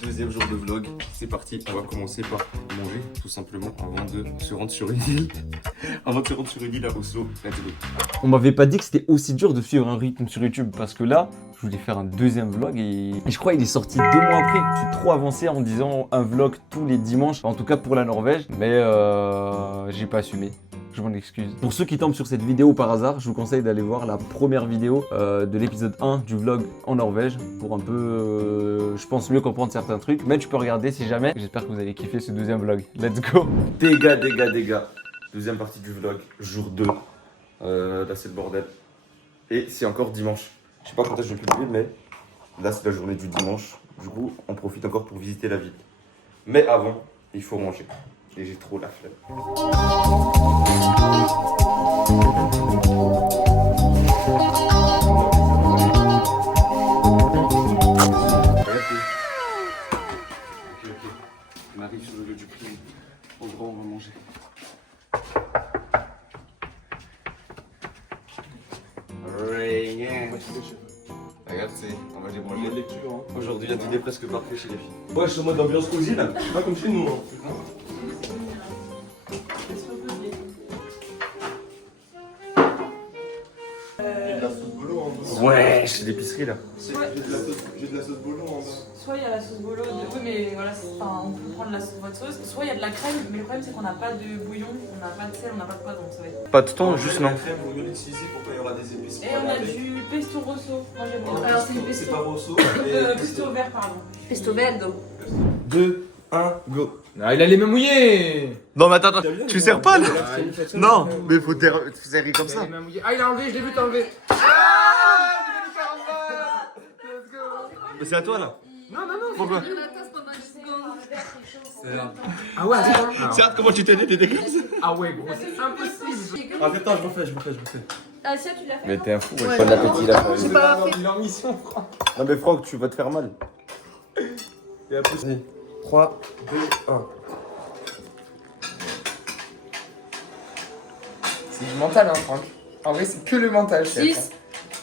Deuxième jour de vlog, c'est parti, on va commencer par manger tout simplement avant de se rendre sur une île. Avant de se rendre sur une île à Oslo, let's go. On m'avait pas dit que c'était aussi dur de suivre un rythme sur YouTube parce que là, je voulais faire un deuxième vlog et je crois qu'il est sorti 2 mois après. Je suis trop avancé en disant un vlog tous les dimanches, en tout cas pour la Norvège, mais j'ai pas assumé. Je m'en excuse. Pour ceux qui tombent sur cette vidéo par hasard, je vous conseille d'aller voir la première vidéo de l'épisode 1 du vlog en Norvège pour un peu, je pense, mieux comprendre certains trucs. Mais tu peux regarder si jamais. J'espère que vous allez kiffer ce deuxième vlog. Let's go. Dégâts. Deuxième partie du vlog, jour 2. Là, c'est le bordel. Et c'est encore dimanche. Je sais pas quand est-ce que je vais publier, mais là, c'est la journée du dimanche. Du coup, on profite encore pour visiter la ville. Mais avant, il faut manger. Et j'ai trop la flemme. On arrive sur le lieu du crime. Au grand, on va manger. Regarde, on va les manger. Aujourd'hui, il y a dîner presque parfait chez les filles. Ouais, je suis en mode ambiance cosy là. C'est pas comme chez nous. Ouais, c'est l'épicerie là. J'ai de la sauce bolo en bas. Soit il y a la sauce bolo, oui mais voilà, on peut prendre votre sauce. Soit il y a de la crème, mais le problème c'est qu'on n'a pas de bouillon, on n'a pas de sel, on n'a pas de quoi donc ça va être. Pas de thon, juste non. Et on a du pesto rosso. Moi j'aime bien. Alors c'est du pesto. C'est pas rosso. Pesto vert pardon. Pesto verde. 2, 1, go. Ah, il allait me mouiller. Non mais attends, tu sers pas là. Non, mais faut serrer comme ça. Ah, il a enlevé, je l'ai vu t'enlever. Mais c'est à toi là. Non. Pourquoi? Ah ouais, attends. Regarde comment tu t'es comme ça. Ah ouais, gros, c'est impossible. Attends, je refais. Ah si, tu l'as fait. Mais t'es un fou, ouais. Bon appétit là. C'est pas leur mission, Franck. Non mais Franck, tu vas te faire mal. Et après, 3, 2, 1. C'est du mental, hein, Franck. En vrai, c'est que le mental. 6,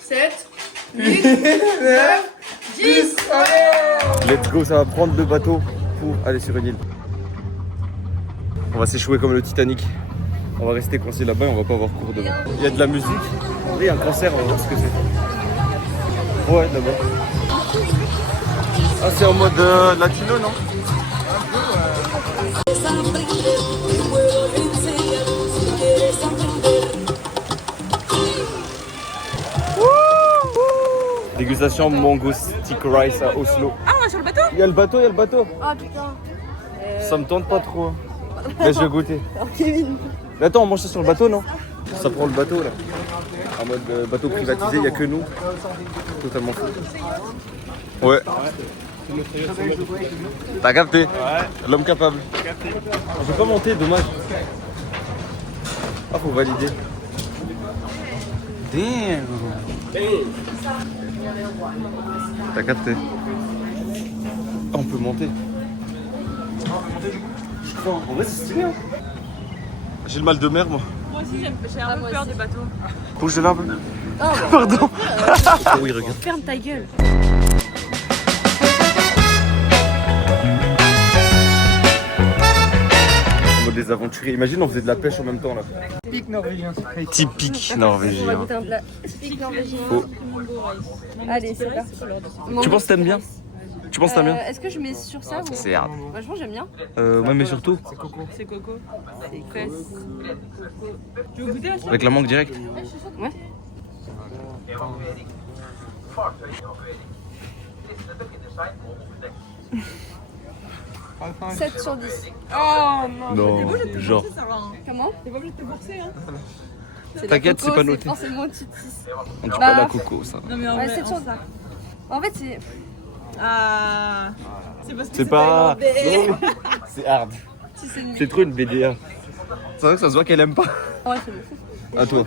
7, 8, 9, 10. Let's go, ça va prendre le bateau pour aller sur une île. On va s'échouer comme le Titanic. On va rester coincé là-bas et on va pas avoir cours demain. Il y a de la musique. Il y a un concert, on va voir ce que c'est. Ouais, là-bas. Ah, c'est en mode latino, non? Dégustation mango stick rice à Oslo. Ah, on est sur le bateau. Il y a le bateau. Ah putain. Ça me tente pas trop. Mais je vais goûter. Alors Kevin. Mais attends, on mange ça sur le bateau, non? Ça prend le bateau là. En mode bateau privatisé, il n'y a que nous. Totalement fou. Ouais. T'as capté? Ouais. L'homme capable. Je vais pas monter, dommage. Ah, faut valider. Damn. T'as capté? Ah, on peut monter. Je crois. En vrai, c'est stylé. Hein. J'ai le mal de mer, moi. Moi aussi j'ai un peu peur des bateaux. Bouge de là un peu. Oh, Pardon. Oui, regarde. ferme ta gueule. En mode des aventuriers. Imagine, on faisait de la pêche en même temps là. Typique norvégien. Typique On va norvégien. goûter un plat typique norvégien. Faux. Allez, c'est parti. Tu penses que t'aimes bien? Tu penses que t'aimes bien? Est-ce que je mets sur ça ou... C'est hard. Franchement, j'aime bien. Ouais, mais surtout, C'est coco. C'est fraise. Tu veux goûter aussi? avec la mangue directe. Ouais. 7 sur 10. Oh non. Non, genre. Comment? T'es pas obligé de te bourser hein. C'est la T'inquiète, coco, c'est pas noté. forcément au-dessus de 6. On dit Bah. pas la coco, ça. Non mais en Ouais, vrai. 7 sur 10. En fait, c'est... Ah. C'est parce que C'est pas. thaïlandais. C'est hard. Si, c'est une... C'est trop une BDA. C'est vrai que ça se voit qu'elle aime pas. Ouais, c'est bon. À toi.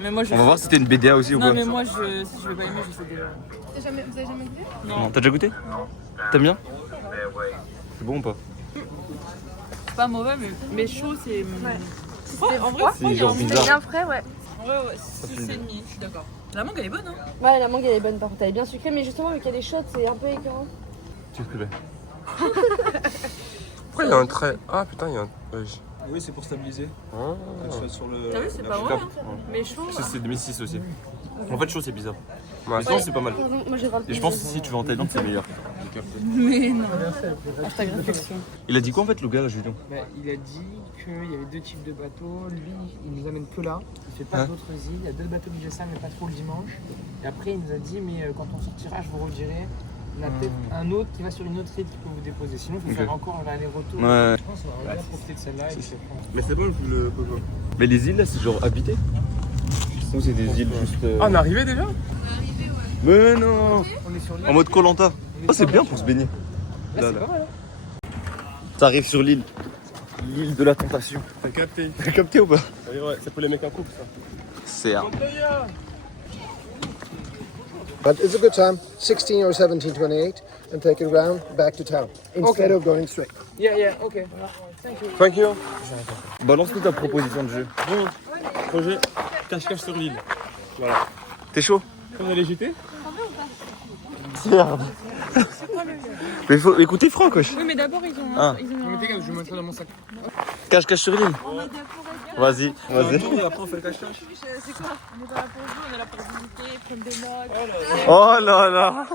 Mais moi je. On va voir si t'es une BDA aussi ou Non pas. mais moi si je vais pas aimer je sais déjà. Vous avez jamais goûté? Non, t'as déjà goûté? T'aimes bien? C'est bon ou pas? C'est pas mauvais mais chaud c'est. Ouais. Ouais, en vrai C'est genre C'est bizarre. bien frais, ouais. en vrai ouais 6,5 je suis d'accord. La mangue elle est bonne hein. Ouais, la mangue elle est bonne par contre, elle est bien sucrée, mais justement, vu qu'il y a des shots, c'est un peu écœurant. Tu peux. Pourquoi il y a un trait? Ah putain, il y a un. Ouais, Oui, c'est pour stabiliser. Ah. Sur le. T'as vu, c'est pas vrai. Hein. Mais chaud. Ça, c'est 2006 aussi. En fait, chaud, c'est bizarre. Ouais. Mais sinon, c'est pas mal. Pardon, moi j'ai pas le Et je pense que si tu vas en Thaïlande, c'est meilleur. Mais non. Hashtag réflexion. Il a dit quoi en fait, le gars, Julien? Bah, il a dit qu'il y avait 2 types de bateaux. Lui, il nous amène que là. Il fait pas d'autres îles. Il y a 2 bateaux du GSA, mais pas trop le dimanche. Et après, il nous a dit, mais quand on sortira, je vous redirai. On a peut-être un autre qui va sur une autre île qui peut vous déposer. Sinon, il faut faire encore l'aller-retour. Ouais. Je pense qu'on va bien profiter de celle-là. Et puis après, Mais c'est bon le coco. Mais les îles là, c'est genre habité? Ou c'est des îles juste. Ah, on est arrivé déjà? Mais non! on est sur l'île. En mode Koh-Lanta. Oh, c'est bien pour se baigner. Là, c'est pas mal. T'arrives sur l'île. L'île de la tentation. T'as capté? T'as capté ou pas? Ouais, c'est pour les mecs en couple ça. C'est un. But it's a good time, 16 or 17:28, and take it around back to town instead of going straight. Yeah, ok. Thank you. Balance-nous ta proposition de jeu. Bon, projet cache-cache sur l'île. Voilà. T'es chaud? Vous allez jeter? Merde. Mais faut écouter Franck, wesh. Oui mais d'abord ils ont. Ah. Ils ont Mais t'es je vais mettre ça dans mon sac. Cache-cache sur l'île. Vas-y, vas-y. Et après on fait le cache-cache. C'est quoi? On est pas là pour jouer, on est là pour visiter, prendre des notes. Oh là là.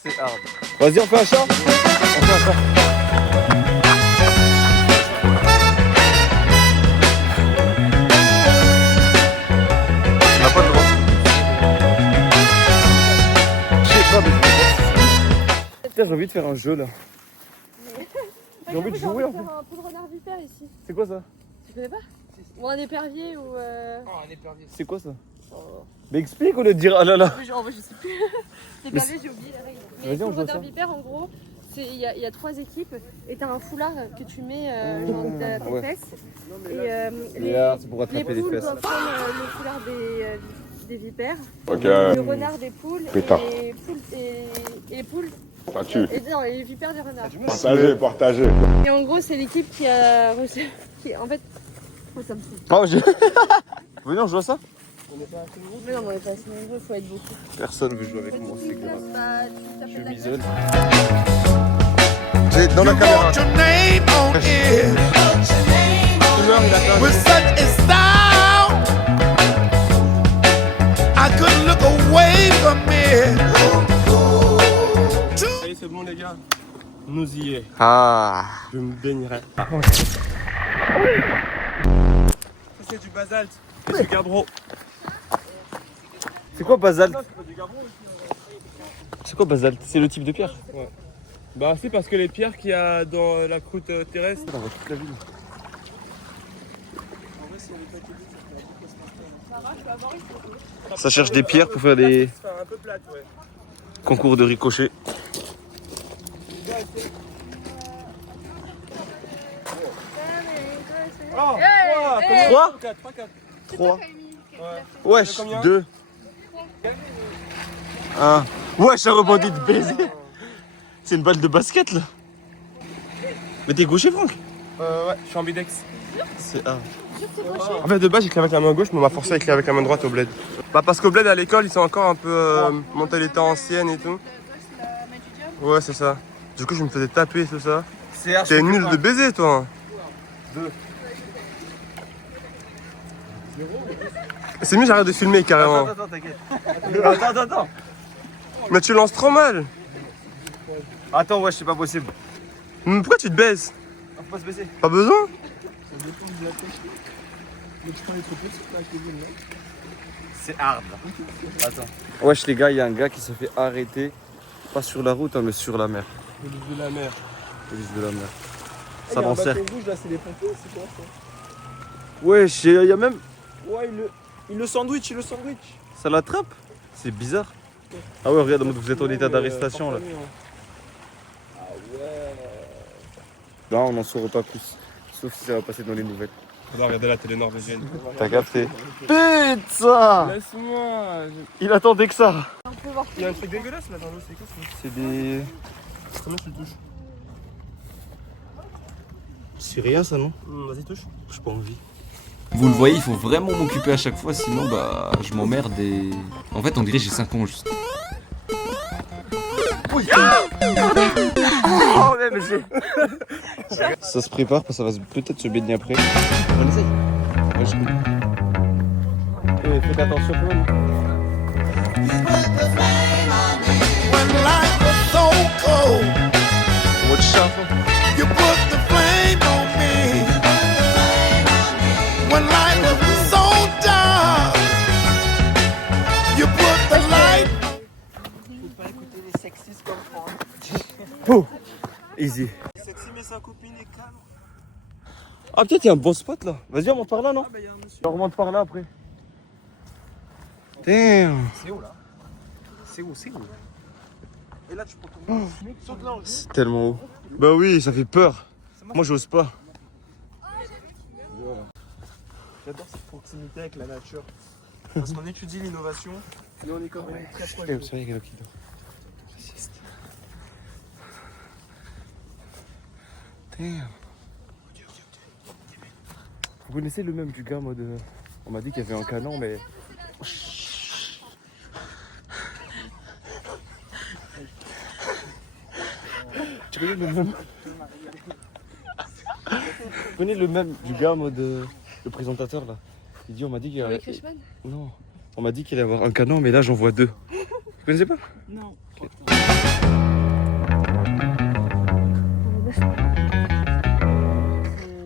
C'est hard. Vas-y, on fait un chat. On fait un chat. On n'a pas le droit. Je sais pas, mais je vais. Putain, j'ai envie de faire un jeu là. J'ai envie de jouer en fait. faire un peu de renard vipère ici. C'est quoi ça? Tu connais pas? Ou un épervier ou. Oh, un épervier. C'est quoi ça? Mais explique au lieu de dire ah là là. En vrai, je sais plus. L'épervier, j'ai oublié la règle. Mais Vas-y, on pour le joue à renard ça. vipère, en gros, il y a 3 équipes et t'as un foulard que tu mets genre à tes Ouais. fesses. Et là, c'est pour les attraper les poules fesses. doivent prendre le foulard des vipères. Ok. Le renard des poules. Putain. Et les poules. Ça tue. Et non, les vipères des renards. Partagez, partagez. Et en gros, c'est l'équipe qui a reçu. En fait. Oh, ça me fout. Oh, je... Venez, on joue à ça? Mais non, on est pas assez nombreux, faut être beaucoup. Personne veut jouer avec moi, c'est grave. Bah, Je m'isole. J'ai dans la caméra. Allez, c'est bon les gars. Nous y est. Ah. Je me baignerai. Ça c'est du basalte. Et du gabbro. C'est quoi basalte? C'est quoi basalte? C'est le type de pierre? Bah c'est parce que les pierres qu'il y a dans la croûte terrestre. On voit toute la ville. Ça cherche des pierres pour faire des Un peu plate, ouais. concours de ricochet. Oh, 3 4, 3, 4. 3 Wesh, Combien 2 1 Wesh, un rebondit de baiser. C'est une balle de basket là. Mais t'es gaucher, Franck? Ouais, je suis ambidex. C'est A. En fait, de base, j'écris avec la main gauche, mais on m'a forcé à écrire avec la main droite au bled. Bah, parce qu'au bled, à l'école, ils sont encore un peu mentalité ancienne et tout. Ouais, c'est ça. Du coup, je me faisais taper tout ça. T'es nul de baiser, toi. 2. C'est mieux, j'arrête de filmer carrément. Attends, t'inquiète. Attends. Mais tu lances trop mal. Attends, wesh, c'est pas possible. Mais pourquoi tu te baises? On peut pas se baisser. Pas besoin. C'est hard. Attends. Wesh, les gars, il y a un gars qui se fait arrêter. Pas sur la route, hein, mais sur la mer. Police de la mer. Police de la mer. Ça m'en sert. rouge là, c'est les pompiers, c'est quoi ça? Wesh, il y a même. Ouais, il le sandwich, Ça l'attrape? C'est bizarre. Ah ouais, regarde, vous êtes en état d'arrestation là. Là, on n'en saura pas plus. Sauf si ça va passer dans les nouvelles. Faudra regarder la télé norvégienne. T'as capté? Putain! Laisse-moi. Il attendait que ça. Il y a un truc dégueulasse là dans l'eau, c'est quoi ça? C'est des. Comment tu le touches? C'est rien ça, non? Vas-y, touche. J'ai pas envie. Vous le voyez, il faut vraiment m'occuper à chaque fois, sinon bah je m'emmerde et... En fait on dirait que j'ai 5 ans juste. Oh, même ça se prépare parce que ça va peut-être se baigner après. On essaye. Ouais, je connais. Faites attention quand même. Watch ça. You put the flame on me when life was so dark. You put the light. Faut pas écouter les sexistes comme Franck. Oh, easy. Sexy mais sa copine est calme. Ah, peut-être il y a un bon spot là. Vas-y, on monte par là, non? Ah bah y'a un monsieur. On remonte par là après. Damn. C'est où là? C'est où? Et là tu prends ton mec, saute là en haut. C'est tellement haut. Bah oui, ça fait peur. Moi, j'ose pas. J'adore cette proximité avec la nature. Parce qu'on étudie l'innovation, mais on est quand même très proche. C'est vrai qu'il y a qui dort. Damn. Vous connaissez le même du gars en mode. On m'a dit qu'il y avait un canon, mais. Tu connais le même? Tu connais le même du gars en mode. Le présentateur là. Il dit, on m'a dit qu'il y avait. Non. On m'a dit qu'il allait avoir un canon, mais là j'en vois 2. Vous connaissez pas? Non. Ok.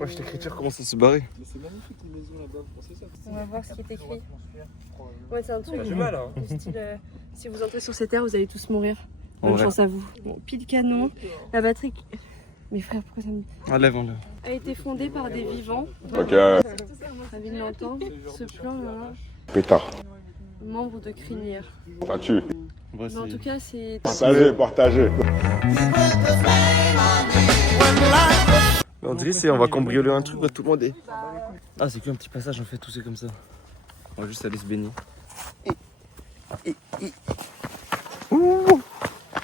Wesh, l'écriture commence à se barrer. Mais c'est magnifique les maisons là-bas, vous pensez ça? On va voir ce qui est écrit. Ouais, c'est un truc J'ai mal hein. du style si vous entrez sur cette terre, vous allez tous mourir. En Bonne vrai. chance à vous. Bon, pile canon, la batterie. Mes frères, pourquoi ça me. Enlève, enlève. A été fondée par des vivants. Ok. Ravi de l'entendre. Ce plan là, Pétard. membre de crinière. Ça tue. Ouais, Mais en tout cas, c'est. Partagez, partagez. On dirait c'est on va cambrioler un truc, bah, tout le monde est. Ah, c'est qu'un petit passage en fait, tout c'est comme ça. On va juste aller se baigner. Ouh.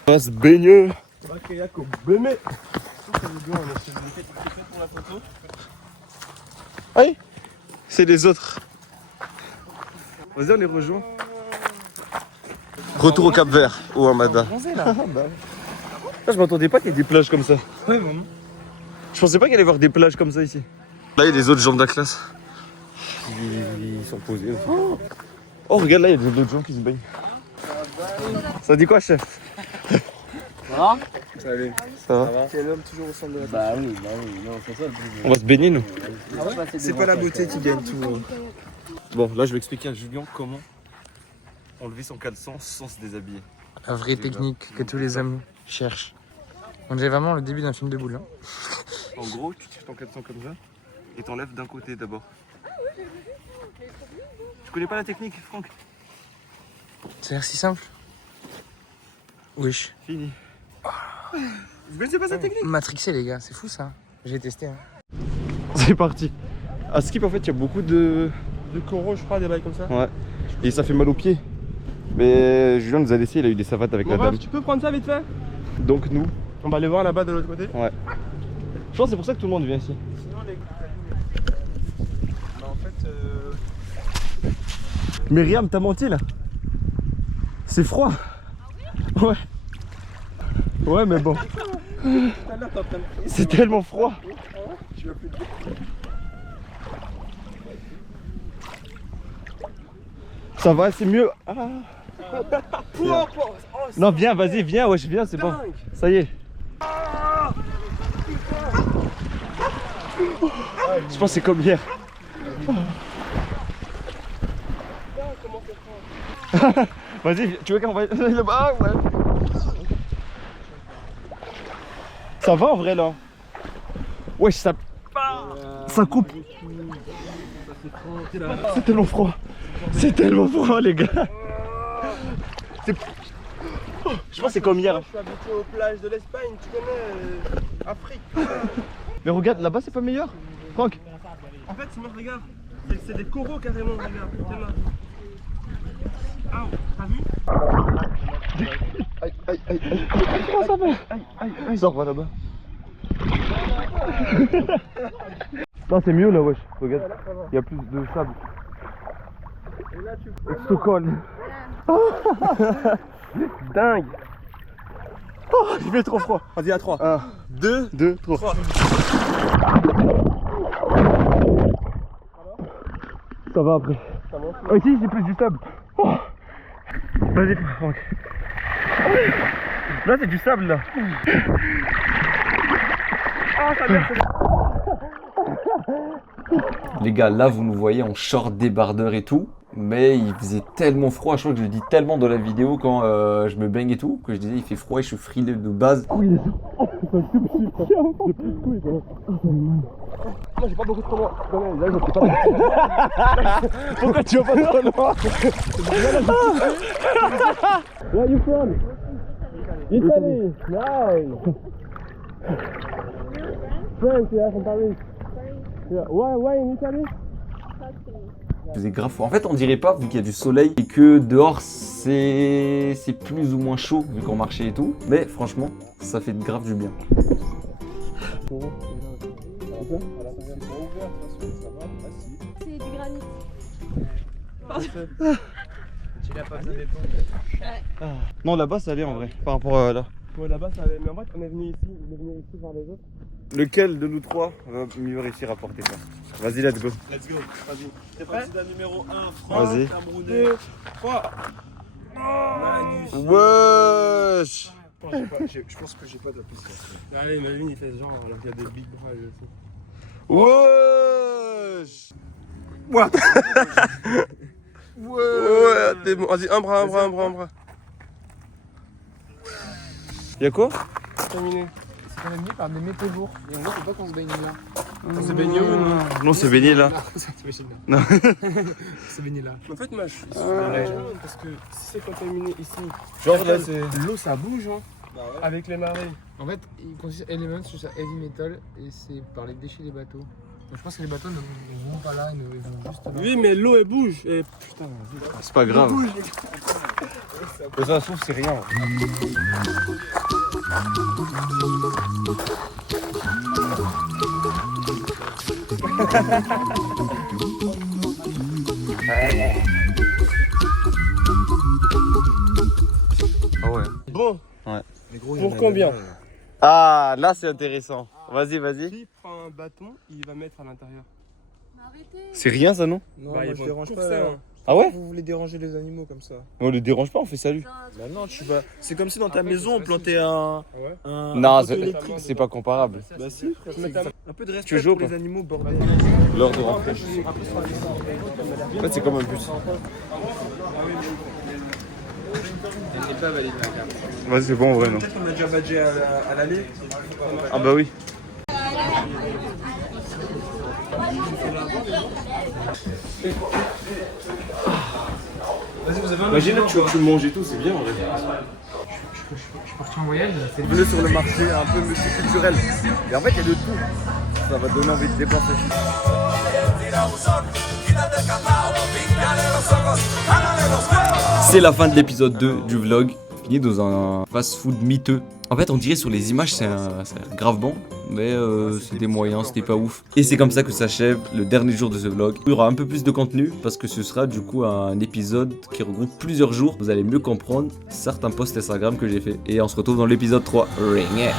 On va se baigner. Aïe, c'est les autres. Vas-y, on les rejoint. Retour au Cap Vert ou à Mada. Je m'attendais pas qu'il y ait des plages comme ça. Ouais, maman. Je pensais pas qu'il allait y avoir des plages comme ça ici. Là, il y a les autres gens de la classe. Ils sont posés aussi. Oh, regarde là, il y a d'autres gens qui se baignent. Ça dit quoi, chef? Salut. Ça va? Quel homme toujours au centre de la Bah oui, non, c'est ça le plus. On va se baigner, nous. C'est pas la beauté qui gagne tout. Bon, là, je vais expliquer à Julien comment enlever son caleçon sans se déshabiller. La vraie technique que tous les hommes cherchent. On dirait vraiment le début d'un film de boule. Hein. En gros, tu tires ton caleçon comme ça et t'enlèves d'un côté d'abord. Tu connais pas la technique, Franck? Ça a l'air si simple. Wesh. Fini. Vous connaissez pas cette technique? Matrixé les gars, c'est fou ça. J'ai testé. Hein. C'est parti. À Skip, en fait, il y a beaucoup de coraux, je crois, des bails comme ça. Ouais. Et ça fait mal aux pieds. Mais Julien nous a laissé, il a eu des savates avec la dame. Tu peux prendre ça vite fait? Donc nous, On va aller voir là-bas de l'autre côté. ouais. Je pense que c'est pour ça que tout le monde vient ici. Sinon, les. Bah, en fait. Myriam, t'as menti là? C'est froid. Ouais. Ouais, mais bon. C'est tellement froid. Ça va, c'est mieux. Ah. Non, viens, vas-y, viens, wesh, viens, c'est bon. Ça y est. Je pense que c'est comme hier. Vas-y, tu veux qu'on va là-bas? Ouais. Ça va en vrai là? Wesh, ça coupe. C'est tellement froid. C'est tellement froid, les gars. C'est- Oh, je pense que c'est comme hier. Je suis habitué aux plages de l'Espagne, tu connais Afrique. Mais regarde, là-bas c'est pas meilleur. Franck. En fait, sinon, regarde, c'est des coraux carrément, regarde. Tiens là. Ah, t'as vu? Aïe, aïe, aïe, aïe. Comment ça va? Aïe, aïe, aïe. Sors, va là-bas. Non, c'est mieux là, wesh. Regarde, il y a plus de sable. It's so cold. Dingue. Oh, il fait trop froid. Vas-y, à 3. 1, 2, 3. Ça va après. Oh, ici, c'est plus du sable. Oh. Vas-y, Franck. Là, c'est du sable là. Oh, ça baisse. Les gars, là vous nous voyez en short débardeur et tout, mais il faisait tellement froid, je crois que je le dis tellement dans la vidéo quand je me baigne et tout, que je disais il fait froid et je suis frileux de base. Oui, c'est un tout petit frère. J'ai plus de couilles quoi. Moi j'ai pas beaucoup trop loin. Là, je sais pas. Pourquoi tu vas pas trop loin? Where are you from? Italy. Nice. France, yeah, from Paris. Yeah. Why in Italy? Il faisait grave froid. En fait on dirait pas vu qu'il y a du soleil et que dehors c'est plus ou moins chaud vu qu'on marchait et tout, mais franchement ça fait grave du bien. C'est du granit. Tu l'as pas besoin d'éponge. Non, là-bas ça allait en vrai, par rapport à là. Ouais, là-bas ça allait, mais en vrai on est venu ici voir les autres. Lequel de nous trois va mieux réussir à porter ça? Vas-y, let's go. Let's go, vas-y. T'es prêt? Candidat numéro 1, France, Vas-y. Camerounais. 2, 3. Magnifique. Wesh. Je pense que j'ai pas de la puissance. Allez, Malvin il fait ce genre, alors qu'il y a des big bras et tout. Wesh. What? Ouais, t'es bon. Vas-y, un bras. Y'a quoi? Terminé. On est venu par des météores. Et on voit pas qu'on se baigne là. On s'est baigné où non? Non, on s'est baigné là. Non. Non. On s'est baigné là. En fait, moi je suis parce que si c'est contaminé ici, Genre là, c'est. l'eau ça bouge, hein, avec les marées. En fait, il consiste Elements sur sa heavy metal et c'est par les déchets des bateaux. Donc, je pense que les bateaux ne vont pas là, ils vont juste là. Oui, mais l'eau elle bouge. Et putain, C'est pas grave. Ça se trouve, c'est rien. Ah ouais. Bon. Ouais. Pour combien? Ah, là c'est intéressant. Vas-y. Qui prend un bâton, il va mettre à l'intérieur. C'est rien ça, non? Non, bah, moi, je dérange pas. Hein. Ah ouais? Vous voulez déranger les animaux comme ça? On les dérange pas, on fait salut. Bah non, tu vas. C'est comme si dans ta maison on plantait un. Non, c'est pas comparable. Bah si, frère. Un peu de respect Tu veux jouer pour ou pas? les animaux, bordel. L'heure de rentrer. En fait, c'est comme un bus. Vas-y, c'est bon en vrai, non? Peut-être qu'on a déjà badgé à l'aller. Ah bah oui. Vas-y, vous avez un. Imagine là, tu manges et tout, c'est bien en vrai. Je suis parti en voyage, c'est Bleu sur le marché, un peu multiculturel. Et en fait, il y a de tout. Ça va donner envie de dépenser. C'est la fin de l'épisode 2 du vlog, fini dans un fast-food miteux. En fait on dirait sur les images c'est grave bon, mais c'était moyen, c'était pas ouf. Et c'est comme ça que s'achève le dernier jour de ce vlog. Il y aura un peu plus de contenu parce que ce sera du coup un épisode qui regroupe plusieurs jours. Vous allez mieux comprendre certains posts Instagram que j'ai fait. Et on se retrouve dans l'épisode 3. Ring it.